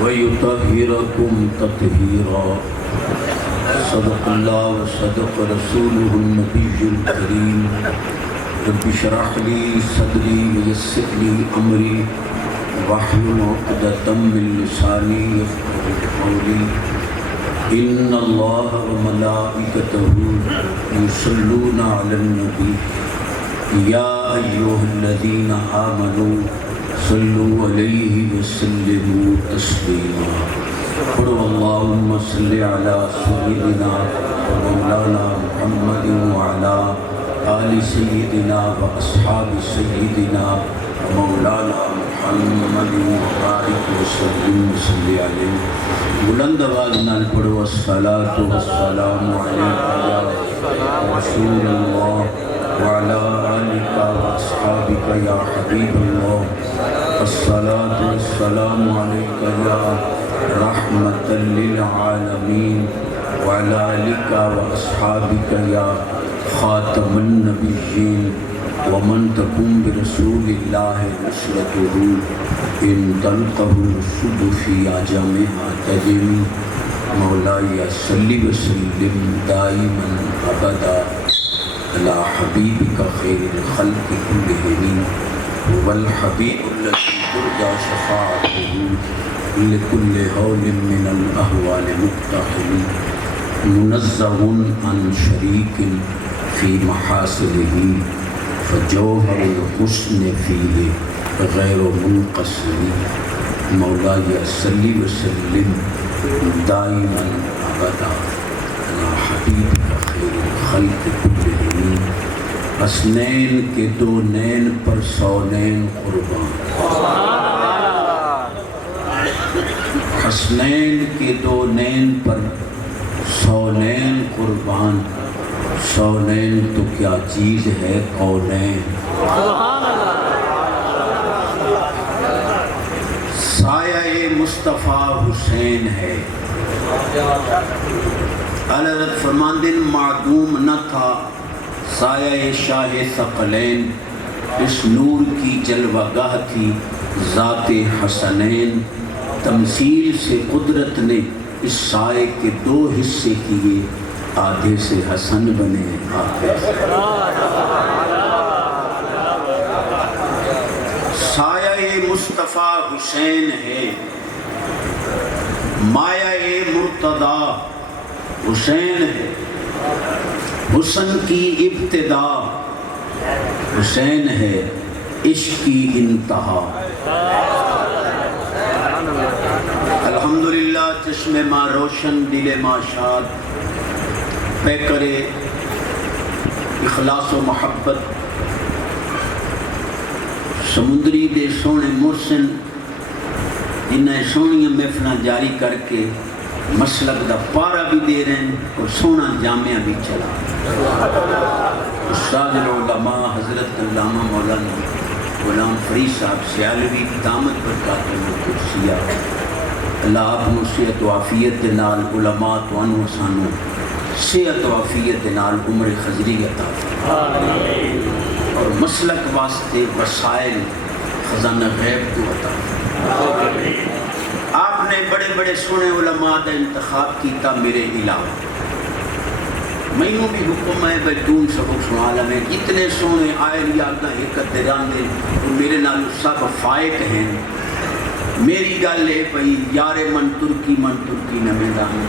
وَيُطَهِّرَكُمْ تَطْهِيرًا. صدق اللہ وصدق رسولہ النبی الکریم. رب اشرح لی صدری ویسر لی امری واحلل عقدۃ من لسانی یفقهوا قولی. ان اللہ وملائکتہ یصلون علی النبی یا ایھا الذین آمنوا صلوا علیہ وسلموا تسلیما. قل اللہم صل علی سیدنا مولانا محمد وعلی آل سیدنا واصحاب سیدنا مولانا محمد وبارک وسلم صلی علیہ. بلند آواز نال پڑھو الصلاۃ والسلام علیکہ یا رسول اللہ وعلی آلک واصحابک یا حبیب اللہ. الصلاۃ والسلام علیکہ یا رحمۃ للعالمین وعلی آلک واصحابک یا خاتم النبیین. ومن تکن برسول اللہ نصرتہ ان تلقہ الرشد فی عجمہ تجم. مولاي صل وسلم دائما ابدا علی حبیبک خیر الخلق کلہم والحبیب الذی ترجى شفاعته لكل حول من الاحوال مقتحم. منزہ عن شریک فی محاسنہ فجوہر الحسن فیہ غیر منقسم. مولاي صل وسلم دائما ابدا علی حبیبک خیر الخلق کلہم. حسنین کے دو نین پر سونین قربان. حسنین کے دو نین پر سونین قربان. سونین تو کیا چیز ہے کونین. سایہ مصطفیٰ حسین ہے. حضرت فرماندن معدوم نہ تھا سایہ شاہ ثقلین. اس نور کی جلوہ گاہ تھی ذات حسنین. تمثیل سے قدرت نے اس سائے کے دو حصے کیے. آدھے سے حسن بنے آدھے سے. سایہ مصطفیٰ حسین ہے. مایہ مرتضیٰ حسین ہے. حسن کی ابتدا حسین ہے. عشق کی انتہا. الحمدللہ چشم ماں روشن دل ماں شاد. پہ کرے اخلاص و محبت سمندری دے سونے مرسن جنہیں سونی محفلیں جاری کر کے مسلک دا پارا بھی دے رہے ہیں اور سونا جامعہ بھی چلا. استاد العلماء حضرت علامہ مولانا غلام فرید صاحب سیالوی دامت برکاتہ القدسیہ. اللہ آپ کو صحت و عافیت دے نال علماء تو انو سانو صحت و عافیت دے نال عمر خضری عطا فرمائے اور مسلک واسطے وسائل خزانہ غیب تو عطا فرمائے. آپ نے بڑے بڑے سونے علماء کا انتخاب کیتا میرے علاوہ. مینوں بھی حکم ہے بیتون سبق سنالا میں اتنے سونے آئے یاداں ایک دران دے میرے نال سب فائق ہیں. میری گل ہے بھئی یار من ترکی نہ میدان.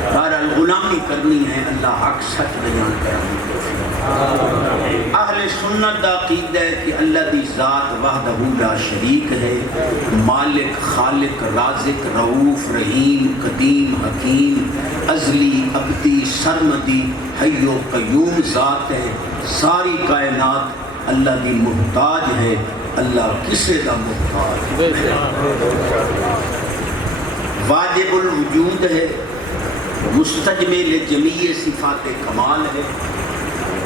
بہرحال غلامی کرنی ہے. اللہ حق سچ بیان کرنی. اہل سنت دا عقیدہ ہے کہ اللہ دی ذات وحدہ لا شریک ہے. مالک خالق رازق رؤوف رحیم قدیم حکیم ازلی ابدی سرمدی حی و قیوم ذات ہے. ساری کائنات اللہ دی محتاج ہے. اللہ کسے دا محتاج واجب الوجود ہے. مستجمل جمیع صفات کمال ہے.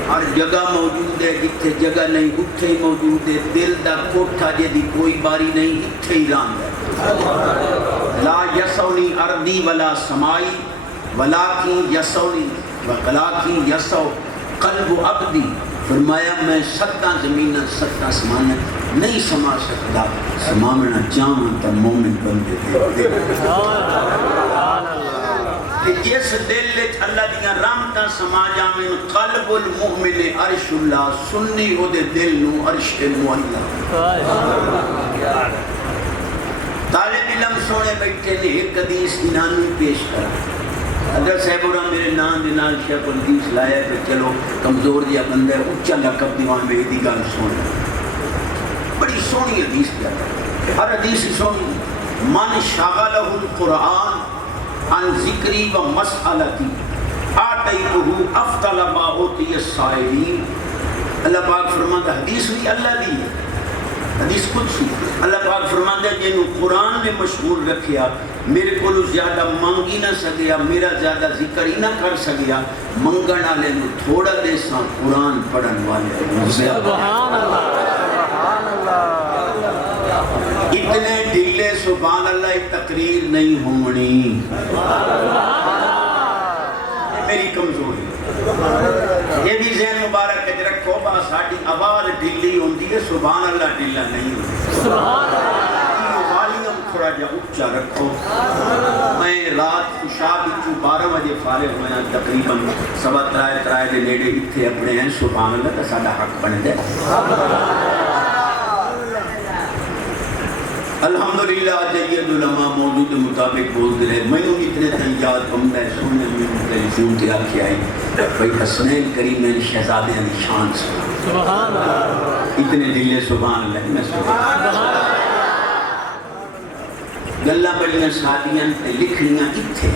ہر جگہ موجود ہے. جتھے جگہ نہیں اتھے ہی موجود ہے. دل دا کوٹھا جدی کوئی باری نہیں اتھے ہی رہندا ہے. لا یسونی ارضی ولا سمائی ولاکن یسونی ولاکن یسو قلب عبدی. فرمایا میں ستاں زمیناں ستاں سماناں نہیں سما سکتا سماونا چاہن تو مومن بندے دے جس دل وچ اللہ دیاں رحمتاں سما جاویں قلب المؤمن عرش اللہ سنی او دے دل نو عرش معلا طالب علم سونے بیٹھے نے ایک حدیث انہوں پیش کر اگر صاحب اور میرے نام دے نال شیخ الحدیث لایا کہ چلو کمزور جہا بندہ ہے اونچا لقب دیوان میں دی گل سونا بڑی سونی حدیث کیا ہر حدیث سونی من شغلہ القرآن عن ذکری و مسئلتی آتیتہو افضل ما اوتی السائلین اللہ پاک فرماتا حدیث بھی اللہ دی ہے حدیث قدسی اللہ پاک فرماتا ہے جنہوں قرآن نے مشغول رکھیا میرے کو زیادہ مانگی نہ سکیا میرا زیادہ ذکر ہی نہ کر سکیا منگن والے نو تھوڑا دے سا قرآن پڑھن والے سبحان اللہ اتنے ڈھیلے سبحان اللہ تقریر نہیں ہونی میری کمزوری یہ بھی ذہن مبارک ہے رکھو با ساڑی آواز ڈھیلی ہوندی ہے سبحان اللہ ڈھیلا نہیں ہوندی سبحان اللہ والیم تھوڑا جا اچھا رکھو میں رات خوشاب چو 12 بجے فارغ ہوئے تقریباً سوا ترائے دے نیڑے اتھے اپنے ہیں سبحان اللہ تا ساڑا حق بنے دے الحمدللہ جید علماء موجود مطابق بولتے رہے میں انہوں اتنے تنجاد بمدہ ہے سننے میں تلیفون تیار کیا ہے بھئی حسنین کریمین شہزادے نشان سبحان اللہ اتنے دلے سبحان اللہ میں سبحان اللہ گلہ بڑیاں سادیاں تے لکھنیاں اتھے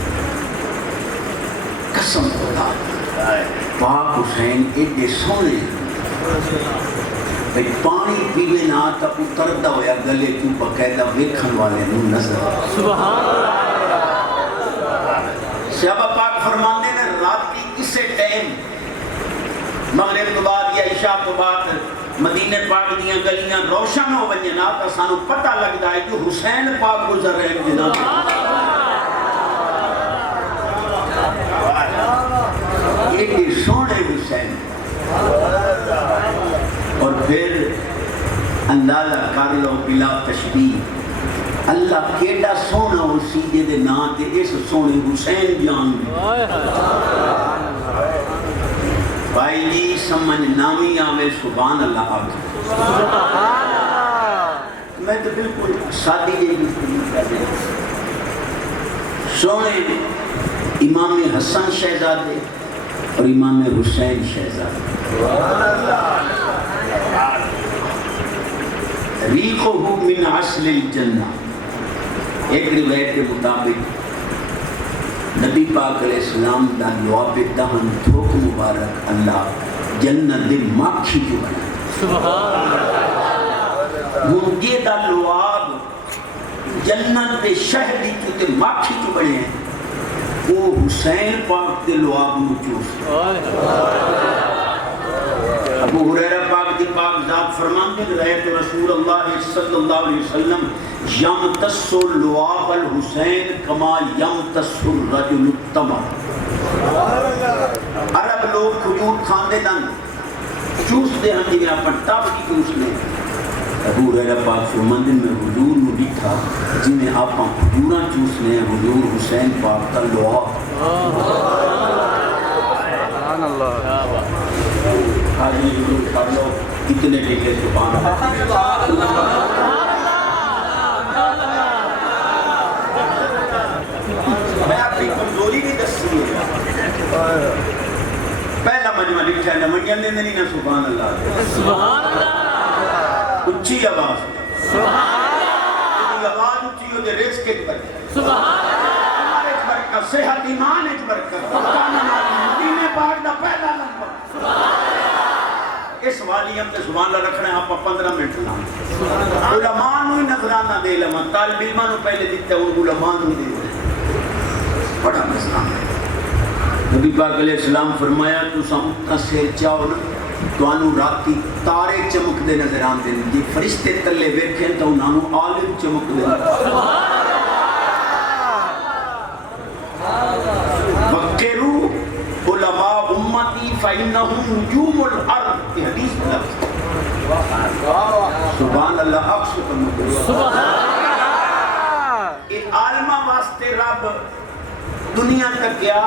قسم خدا پاک حسین ایڈے سونے پانی پیوے نہ آتا اتردہ ہویا گلے کیوں بقیدہ ویکھن والے نو نظر سبحان اللہ صحابہ پاک فرماندے نے رات کی کسے ٹائم مغرب تو بعد یا عشاء تو بعد مدینہ پاک دیاں گلیاں روشن ہو بنجے نہ آتا سانو پتہ لگتا ہے کہ حسین پاک گزر رہے ہیں جناب یہ سونے حسین اور پھر اندازہ کر لو بلا تشبیہ اللہ کیڑا سونا ہو سیدھے دے نام تے اس سونے حسین جان بھائی جی سمجھ نامی آوے سبحان اللہ آگے میں تو بالکل سادی جی گفتگو کر دیں سونے امام حسن شہزادے اور امام حسین شہزادے ریقہ من عسل الجنہ ایک روایت کے مطابق نبی پاک علیہ السلام دا لعاب دہن تھوک مبارک اللہ جنت دے ماکھی جو بنا سبحان اللہ منگی دا لعاب جنت دے شہدی جو دے ماکھی جو بنے ہیں وہ حسین پاک دے لعاب مجوز ابو حریرہ پاک دی پاک ذات فرماندے رہت رسول اللہ صلی اللہ علیہ وسلم یمتص لعاب الحسین کما یمتص الرجل التمر عرب لوگ کھجور کھاندے دن چوس دے ہم جنہیں اپن ٹاپ کی چوس لیں ابو حریرہ پاک فرماندے میں حضور نو لکھا جنہیں آپ کھجوراں چوس لیں حضور حسین پاک کا لعاب سبحان اللہ حاضر ضرور کر لو کتنے لکھے سبحان اللہ میں اپنی کمزوری بھی دستی ہے پہلا مجمع لکھا ہے نمائیاں دے نہیں نا سبحان اللہ سبحان اللہ اچھی آواز سبحان اللہ آواز اچھی ہو دے رزق ایک برکت سبحان اللہ ہمارے ایک برکت صحت ایمان ایک برکت مدینہ پاک دا پہلا نمبر سبحان اللہ اس والیم تے سبحان اللہ رکھنے آپ 15 منٹ لاؤں علماء نو ہی نظرانہ دے لما طالب علماء نو پہلے دیتے ہیں ان علماء نو دے بڑا مسئلہ نبی پاک علیہ السلام فرمایا تو سامتا سیر چاہو نا تو آنو راتی تارے چمک دے نظر آن دے جی فرشتے تلے بیٹھیں تو انہوں عالم چمک دے وَقِرُوا علماء امتی فَإِنَّهُمْ نُجُومُ الْأَرْضِ یہ حدیث لفظ سبحان اللہ اکس سبحان یہ عالمہ واسطے رب دنیا تک کیا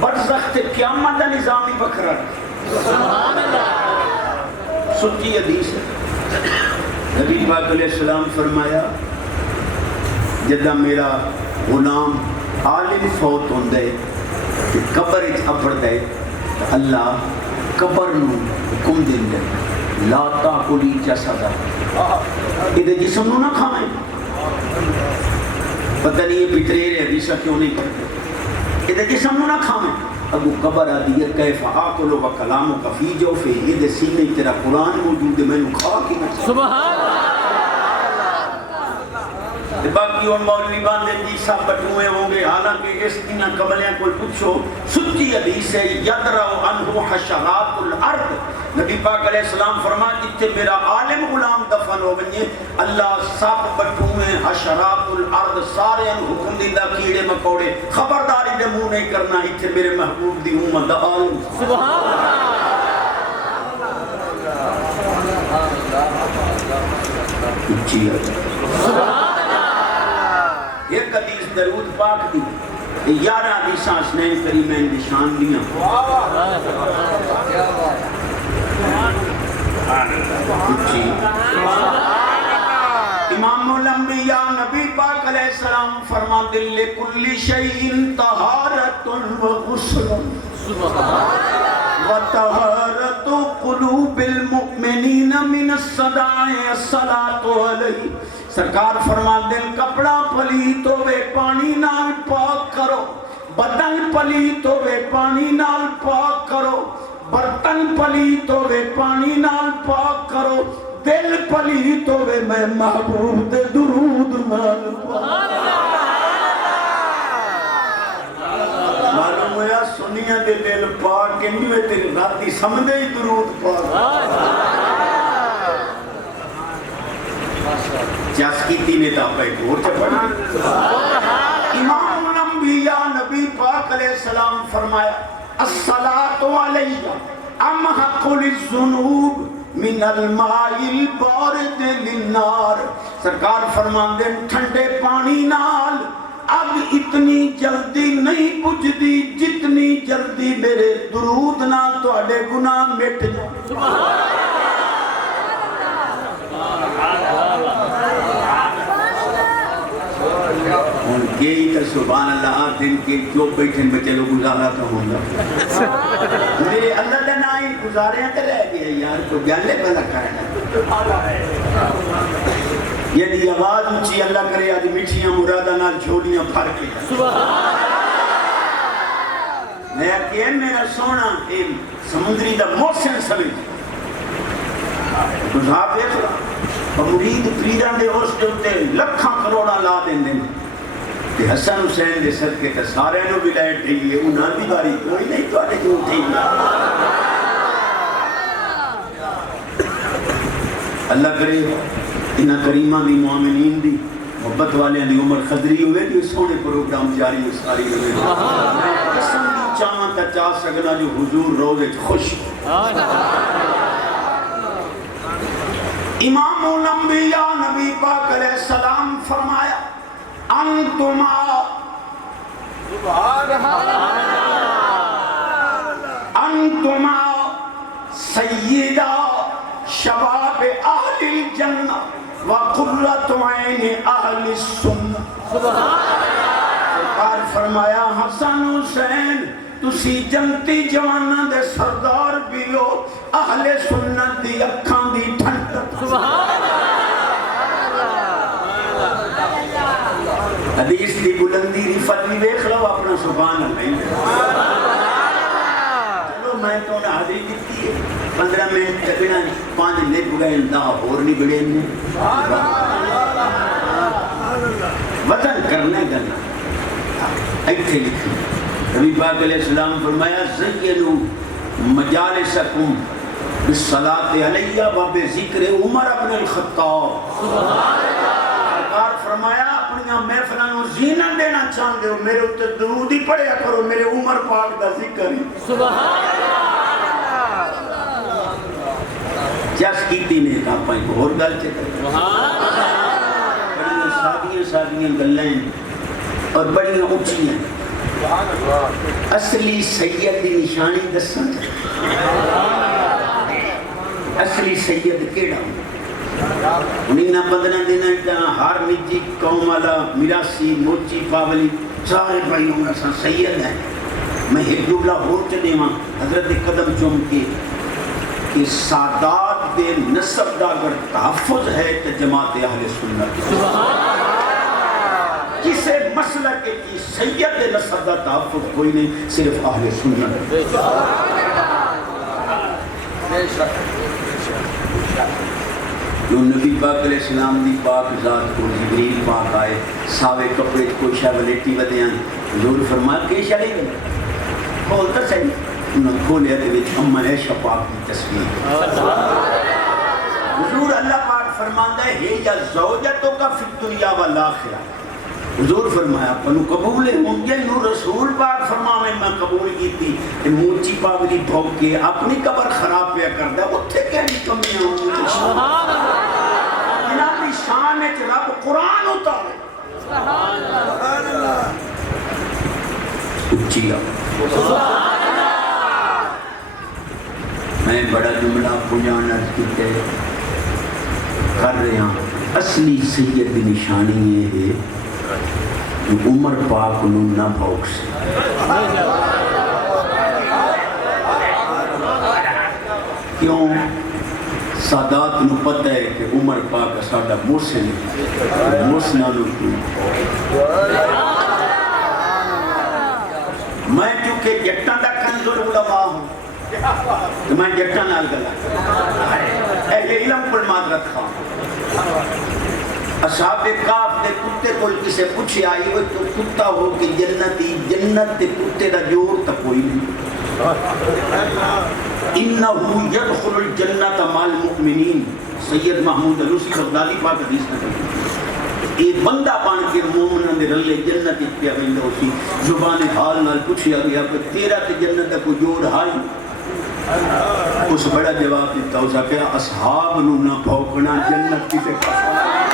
برزخ تے قیامت دا نظامی بکھرا سبحان اللہ سچی حدیث ہے نبی پاک علیہ السلام فرمایا جدہ میرا غلام عالم فوت ہوندے کہ قبر اچ اپڑ دے اللہ قبر نو حکم دیں دے لا تاکلی جسدا ادھے جسم نو نہ کھائیں پتہ نہیں یہ پترے رہے حدیثہ کیوں نہیں کرتے ادھے جسم نو نہ کھائیں ابو قبر آدھی کیف آکلو و کلامو کا فی جو فی ادھے سینے تیرا قرآن موجود ہے میں نو کھا کی نہ سبحان باقی اور مولوی باندھے جی سب بٹوئے ہوں گے حالانکہ اس دنہ قبلیاں کوئی پوچھو سچی حدیث ہے یدرعو عنہ حشرات الارض نبی پاک علیہ السلام فرما جتے میرا عالم غلام دفن ہو بنیے اللہ سب بٹوئے حشرات الارض سارے ان حکم دیندہ کیڑے مکوڑے خبرداری دے منہ نہیں کرنا اتھے میرے محبوب دی امت دا عالم سبحان اللہ ایک حدیث درود پاک دی 11 حدیثاں حسنین کریمین دی شان دیاں امام الانبیاء نبی پاک علیہ السلام فرما دل لکل شیء طہارت و غسل و طہارت قلوب المؤمنین من الصداع الصلاة علیہ سرکار فرما دل کپڑا پلیت ہوئے پانی نال پاک کرو بدن پلیت ہوئے پانی نال پاک کرو برتن پلیت ہوئے پانی نال پاک کرو دل پلیت ہوئے میں محبوب دے درود نال پاک معلوم ہویا سنیاں دے دل پاک انجوے تیری راتی سمدے ہی درود پاک جاسکیتی نے تاپا ایک اور چپڑا امام الانبیاء نبی پاک علیہ السلام فرمایا الصلاة علیہ امحق للذنوب من الماء البارد للنار سرکار فرمان دے ٹھنڈے پانی نال اب اتنی جلدی نہیں پجدی جتنی جلدی میرے درود نال تو اڈے گناہ مٹ جائے یہی تو سبحان اللہ آپ دن کے جو بیٹھن بچے لوگ گزارا تو ہوں گا میرے اللہ دنائی گزارے ہیں تو رہ گئے یار تو گیالے پہلا کرنا یعنی آواز اونچی اللہ کرے آج مٹھیاں مرادہ نال جھولیاں پھر کے میں کہ میرا سونا سمندری دا موشن سمجھ گزار دیکھ رہا مرید پریدان دے اس جو لکھاں کروڑا لا دیں دیں کہ حسن حسین دے صدقے تے سارے نو بھی لائٹ ٹھیک ہے انہاں دی باری کوئی نہیں تو آنے جو ٹھیک ہے اللہ کرے انہاں کریمہ دی مومنین دی محبت والے دی عمر خدری ہوئے جو سونے پروگرام جاری و ساری ہوئے قسم دی چاہاں تا چاہ سکنا جو حضور روزے خوش امام الانبیاء نبی پاک علیہ السلام فرمایا انتما سیدہ شباب اہل الجنہ وقرۃ عین اہل السنہ سرکار فرمایا حسن حسین تسی جنتی جوانہ دے سردار بھی ہو اہل سنت دی اکھاں دی ٹھنڈک حدیث دی بلندی رفت بھی دیکھ لو اپنا سبحان اللہ چلو میں تو نے حاضری دیتی ہے 15 منٹ تکنا 5 لب گئے دا اور نہیں بڑے نے وطن کرنے گنا ایتھے لکھی نبی پاک علیہ السلام فرمایا زینو مجالسکم بالصلاة علیہ و بذکر عمر ابن الخطاب سرکار فرمایا اپنیاں محفلوں زینت دینا چاہتے ہو میرے اتنے درود ہی پڑھیا کرو میرے عمر پاک دا ذکر ہی سبحان اللہ جس کیتی نے آپ ایک اور گل چکر بڑی سادیاں گلیں اور بڑی اونچیاں اصلی سید دی نشانی دساں اصلی سید کیڑا انہیں بدنا دینا ہر نجی قوم والا میراسی موچی پاولی سارے بھائی ہوں گا سید ہے میں ایک جملہ ہو چلے وہاں حضرت قدم چوم کے کہ سادات دے نسب دا اگر تحفظ ہے تو جماعت اہل سنت کسے مسئلہ کے کی سید دے نسب دا تحفظ کوئی نہیں صرف اہل سنت جو نبی پاک علیہ السلام دی پاک ذات کو جبریل پاک آئے ساوے کپڑے کوئی شاہ ولیٹی ودیاں حضور فرمایا کہ شاہ نہیں ودیاں بولتا صحیح انہوں نے کھولیا دے وچ اما عائشہ پاک کی تصویر حضور اللہ پاک فرماندہ ہے یا زوجتوں کا فی الدنیا والآخرہ حضور فرمایا پنو قبول ہوں گے نو رسول پاک فرماویں میں قبول کی تھی کہ موچی پاگلی بھوک کے اپنی قبر خراب پیا کر دا اتھے کہنی کمیاں ہوں گے انہاں دی شان ہے رب قرآن ہوتا ہے سبحان اللہ اچھی میں بڑا جملہ پجان عرض کیتے کر رہے ہیں اصلی سید نشانی یہ ہے کہ عمر پاک انہوں نہ بھوک سے کیوں سادات نو پتہ ہے کہ عمر پاک ساڑھا محسن محسنہ نو میں چونکہ جٹان دا کنزل علماء ہوں تو میں جٹان نال گلا اہل علم پر معذرت خواہ اصحاب کاف دے کتے کول کسے پوچھے آئی ہوئے تو کتا ہو کہ جنتی جنت دے کتے دا جوڑ تا کوئی نہیں انہو یدخل الجنت مال مؤمنین سید محمود علوسی بغدادی پاک حدیث نکل ایک بندہ پان کے مومنہ دے رلے جنت اتیا گئندہ اسی زبان حال نال پوچھیا گیا کہ تیرا تے جنت دا کوئی جوڑ ہائی اس بڑا جواب دیتا ہو سکیا اصحاب نو نہ بھوکنا جنت کی سے پسند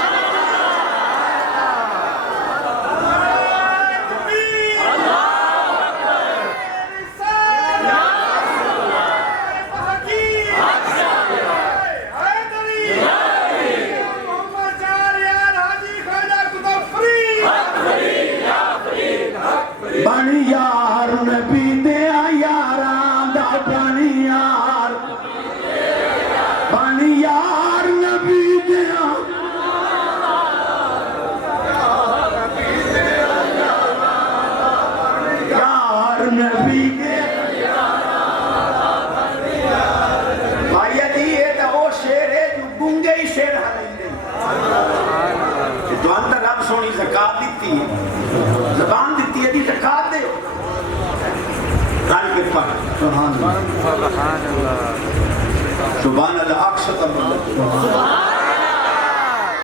زبان دیتی ہے دی زکاة دے رال کے پاک سبحان اللہ سبحان اللہ اکشت اللہ